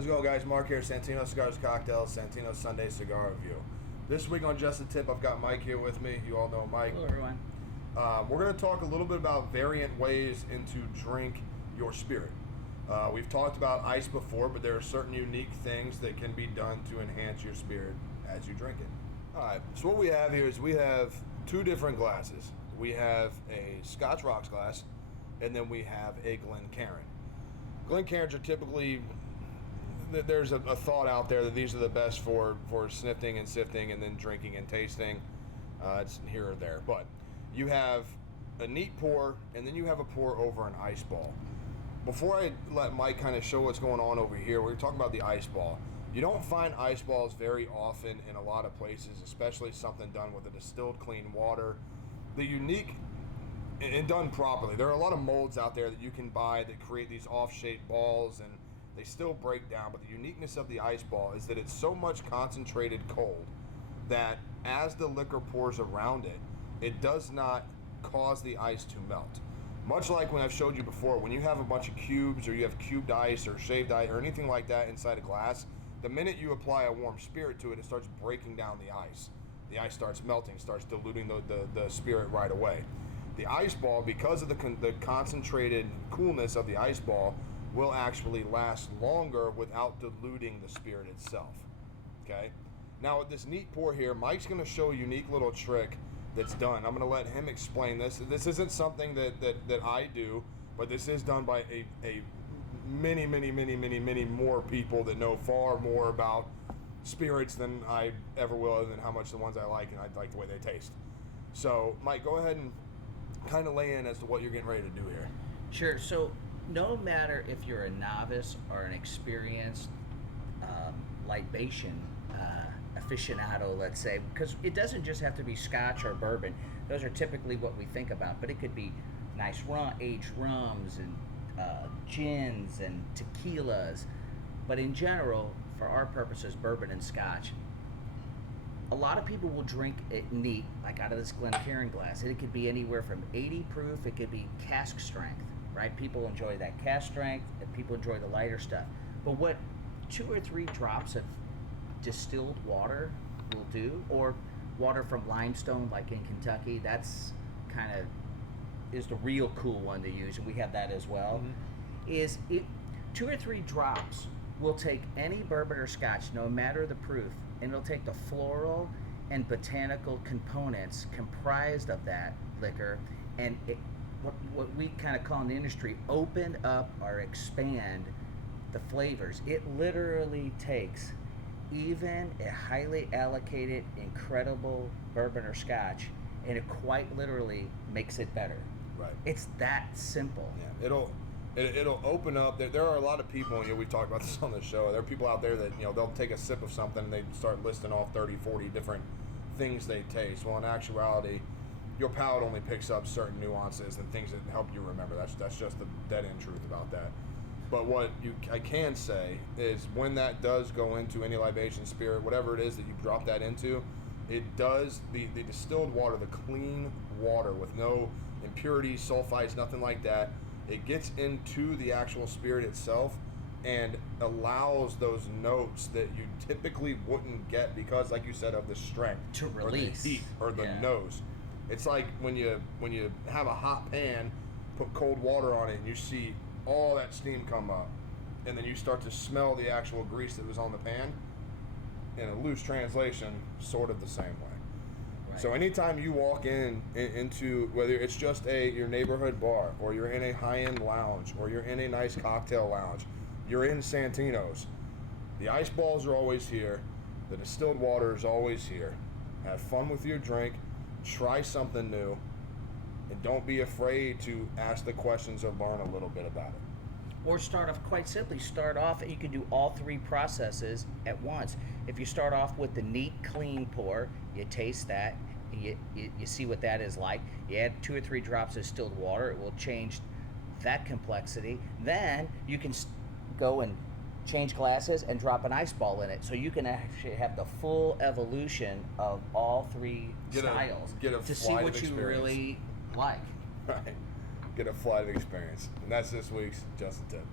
How's it going, guys? Marc here, Santino Cigars Cocktails, Santino Sunday Cigar Review. This week on Just a Tip, I've got Mike here with me. You all know Mike. Hello, everyone. We're going to talk a little bit about variant ways to drink your spirit. We've talked about ice before, but there are certain unique things that can be done to enhance your spirit as you drink it. All right, so what we have here is we have two different glasses. We have a Scotch Rocks glass, and then we have a Glencairn. Glencairns are typically, there's a thought out there that these are the best for sniffing and sifting and then drinking and tasting. It's here or there. But you have a neat pour, and then you have a pour over an ice ball. Before I let Mike kind of show what's going on over here, we're talking about the ice ball. You don't find ice balls very often in a lot of places, especially something done with a distilled clean water. The unique and done properly. There are a lot of molds out there that you can buy that create these off-shaped balls, and they still break down, but the uniqueness of the ice ball is that it's so much concentrated cold that as the liquor pours around it, it does not cause the ice to melt. Much like when I've showed you before, when you have a bunch of cubes or you have cubed ice or shaved ice or anything like that inside a glass, the minute you apply a warm spirit to it, it starts breaking down the ice. The ice starts melting, starts diluting the spirit right away. The ice ball, because of the concentrated coolness of the ice ball, will actually last longer without diluting the spirit itself. Okay? Now with this neat pour here, Mike's going to show a unique little trick that's done. I'm going to let him explain this. This isn't something that I do, but this is done by a many more people that know far more about spirits than I ever will, other than how much the ones I like, and I like the way they taste. So, Mike, go ahead and kind of lay in as to what you're getting ready to do here. Sure. So, no matter if you're a novice or an experienced libation aficionado, let's say, because it doesn't just have to be Scotch or bourbon. Those are typically what we think about, but it could be nice aged rums and gins and tequilas. But in general, for our purposes, bourbon and Scotch, a lot of people will drink it neat, like out of this Glencairn glass. It could be anywhere from 80 proof, it could be cask strength, right? People enjoy that cask strength, and people enjoy the lighter stuff. But what 2 or 3 drops of distilled water will do, or water from limestone, like in Kentucky, that's kind of is the real cool one to use, and we have that as well. Is it 2 or 3 drops will take any bourbon or Scotch, no matter the proof, and it'll take the floral and botanical components comprised of that liquor, and what we kind of call in the industry open up or expand the flavors. It literally takes even a highly allocated, incredible bourbon or Scotch, and it quite literally makes it better. Right. It's that simple. Yeah. It'll open up. There are a lot of people, we've talked about this on the show. There are people out there that, they'll take a sip of something and they start listing off 30, 40 different things they taste. Well, in actuality, your palate only picks up certain nuances and things that help you remember. That's just the dead end truth about that. But what I can say is when that does go into any libation spirit, whatever it is that you drop that into, it does, the distilled water, the clean water with no impurities, sulfites, nothing like that, it gets into the actual spirit itself and allows those notes that you typically wouldn't get because, like you said, of the strength to release, or the heat or the nose. It's like when you have a hot pan, put cold water on it, and you see all that steam come up, and then you start to smell the actual grease that was on the pan. In a loose translation, sort of the same way. Right. So anytime you walk into whether it's just your neighborhood bar, or you're in a high-end lounge, or you're in a nice cocktail lounge, you're in Santino's, the ice balls are always here, the distilled water is always here. Have fun with your drink, try something new, and don't be afraid to ask the questions or learn a little bit about it. Or start off, you can do all 3 processes at once. If you start off with the neat, clean pour, you taste that, you see what that is like. You add 2 or 3 drops of distilled water, it will change that complexity. Then you can go and change glasses and drop an ice ball in it. So you can actually have the full evolution of all 3 styles to see what you really like. Right. Get a flight of experience. And that's this week's Just a Tip.